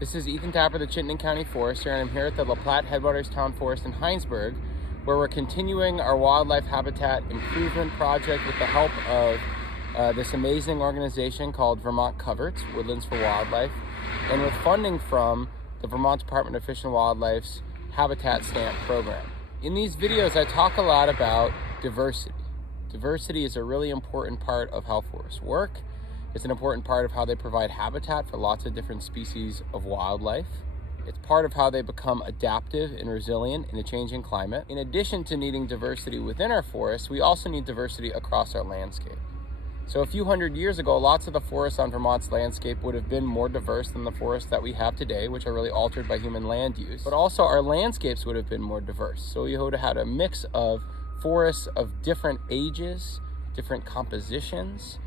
This is Ethan Tapper, the Chittenden County Forester, and I'm here at the LaPlatte Headwaters Town Forest in Hinesburg, where we're continuing our wildlife habitat improvement project with the help of this amazing organization called Vermont Coverts, Woodlands for Wildlife, and with funding from the Vermont Department of Fish and Wildlife's Habitat Stamp program. In these videos, I talk a lot about diversity. Diversity is a really important part of how forests work. It's an important part of how they provide habitat for lots of different species of wildlife. It's part of how they become adaptive and resilient in a changing climate. In addition to needing diversity within our forests, we also need diversity across our landscape. So a few hundred years ago, lots of the forests on Vermont's landscape would have been more diverse than the forests that we have today, which are really altered by human land use. But also our landscapes would have been more diverse. So we would have had a mix of forests of different ages, different compositions,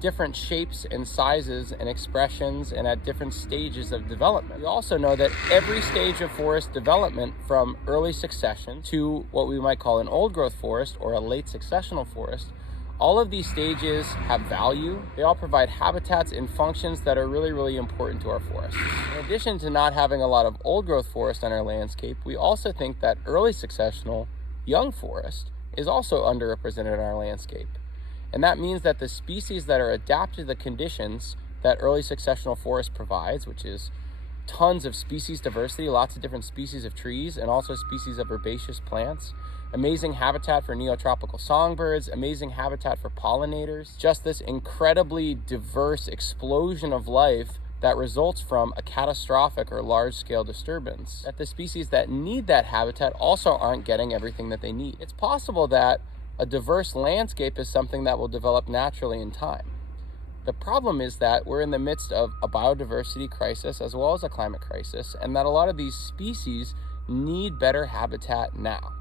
different shapes and sizes and expressions, and at different stages of development. We also know that every stage of forest development, from early succession to what we might call an old growth forest or a late successional forest, all of these stages have value. They all provide habitats and functions that are really, really important to our forests. In addition to not having a lot of old growth forest on our landscape, we also think that early successional young forest is also underrepresented in our landscape. And that means that the species that are adapted to the conditions that early successional forest provides, which is tons of species diversity, lots of different species of trees, and also species of herbaceous plants, amazing habitat for neotropical songbirds, amazing habitat for pollinators, just this incredibly diverse explosion of life that results from a catastrophic or large-scale disturbance, that the species that need that habitat also aren't getting everything that they need. It's possible that a diverse landscape is something that will develop naturally in time. The problem is that we're in the midst of a biodiversity crisis as well as a climate crisis, and that a lot of these species need better habitat now.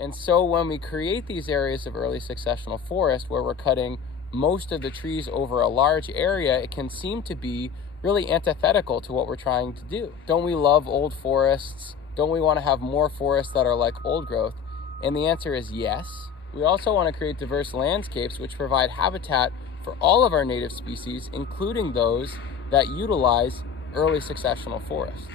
And so when we create these areas of early successional forest where we're cutting most of the trees over a large area, it can seem to be really antithetical to what we're trying to do. Don't we love old forests? Don't we want to have more forests that are like old growth? And the answer is yes. We also want to create diverse landscapes which provide habitat for all of our native species, including those that utilize early successional forests.